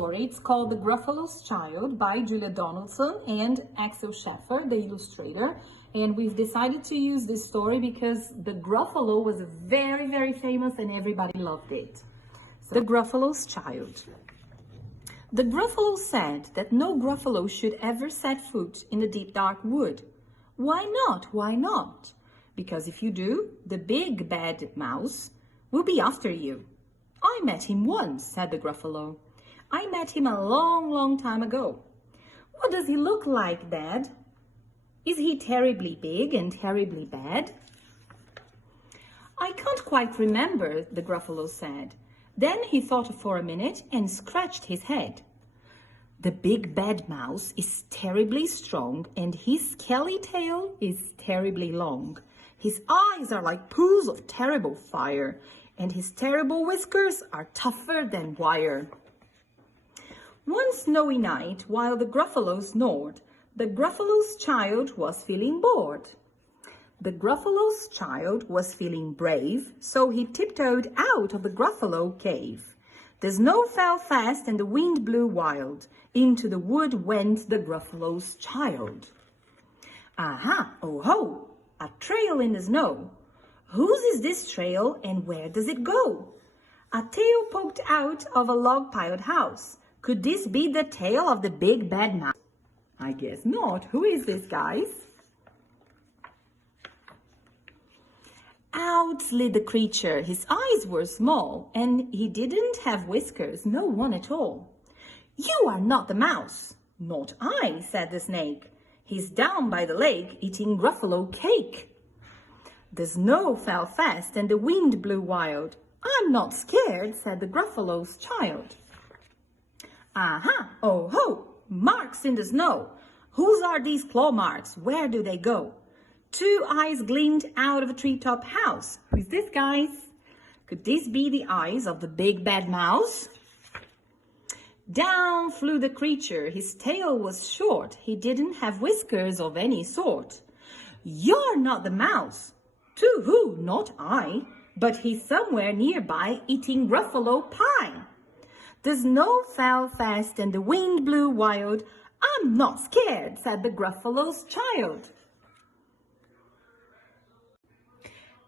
story. It's called The Gruffalo's Child by Julia Donaldson and Axel Scheffer, the illustrator. And we've decided to use this story because the Gruffalo was very, very famous and everybody loved it. So, The Gruffalo's Child. The Gruffalo said that no Gruffalo should ever set foot in the deep dark wood. Why not? Why not? Because if you do, the big bad mouse will be after you. I met him once, said the Gruffalo. I met him a long, long time ago. What does he look like, Dad? Is he terribly big and terribly bad? I can't quite remember, the Gruffalo said. Then he thought for a minute and scratched his head. The big bad mouse is terribly strong and his scaly tail is terribly long. His eyes are like pools of terrible fire, and his terrible whiskers are tougher than wire. One snowy night, while the Gruffalo snored, the Gruffalo's child was feeling bored. The Gruffalo's child was feeling brave, so he tiptoed out of the Gruffalo cave. The snow fell fast and the wind blew wild. Into the wood went the Gruffalo's child. Aha, oh ho, a trail in the snow. Whose is this trail and where does it go? A tail poked out of a log-piled house. Could this be the tail of the big bad mouse? I guess not. Who is this, guys? Out slid the creature. His eyes were small and he didn't have whiskers, no one at all. You are not the mouse. Not I, said the snake. He's down by the lake eating Gruffalo cake. The snow fell fast and the wind blew wild. I'm not scared, said the Gruffalo's child. Aha, oh ho, marks in the snow. Whose are these claw marks? Where do they go? Two eyes gleamed out of a treetop house. Who's this, guys? Could this be the eyes of the big bad mouse? Down flew the creature. His tail was short. He didn't have whiskers of any sort. You're not the mouse. To who? Not I. But he's somewhere nearby eating Gruffalo pie. The snow fell fast and the wind blew wild. I'm not scared, said the Gruffalo's child.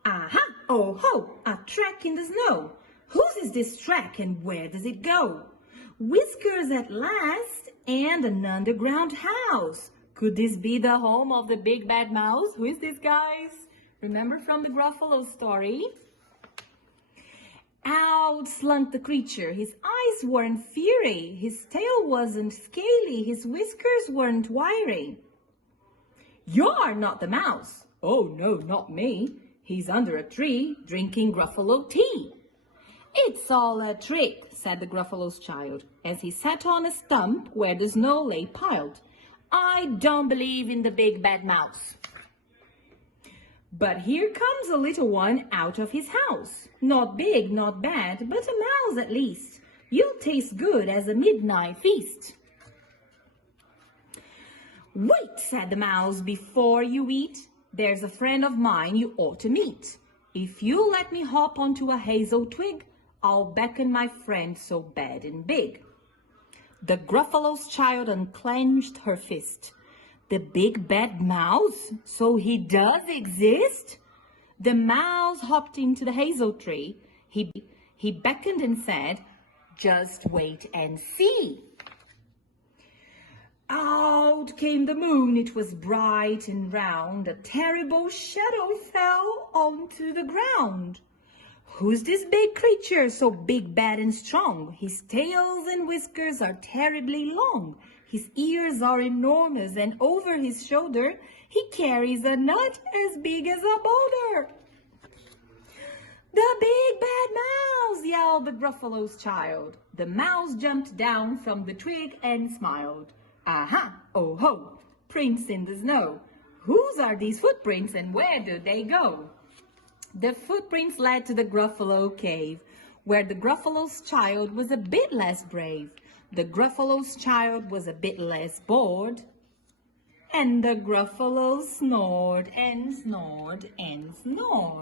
Aha, oh ho, a track in the snow. Whose is this track and where does it go? Whiskers at last and an underground house. Could this be the home of the big bad mouse? Who is this, guys? Remember from the Gruffalo story? Out slunk the creature. His eyes weren't fiery. His tail wasn't scaly. His whiskers weren't wiry. You're not the mouse. Oh, no, not me. He's under a tree drinking Gruffalo tea. It's all a trick, said the Gruffalo's child, as he sat on a stump where the snow lay piled. I don't believe in the big bad mouse. But here comes a little one out of his house. Not big, not bad, but a mouse at least. You'll taste good as a midnight feast. Wait, said the mouse, before you eat. There's a friend of mine you ought to meet. If you let me hop onto a hazel twig, I'll beckon my friend so bad and big. The Gruffalo's child unclenched her fist. The big bad mouse? So he does exist? The mouse hopped into the hazel tree. He beckoned and said, just wait and see. Out came the moon. It was bright and round. A terrible shadow fell onto the ground. Who's this big creature, so big, bad, and strong? His tails and whiskers are terribly long. His ears are enormous, and over his shoulder he carries a nut as big as a boulder. The big bad mouse, yelled the Gruffalo's child. The mouse jumped down from the twig and smiled. Aha, oh ho, prints in the snow. Whose are these footprints and where do they go? The footprints led to the Gruffalo cave, where the Gruffalo's child was a bit less brave. The Gruffalo's child was a bit less bored. And the Gruffalo snored and snored and snored.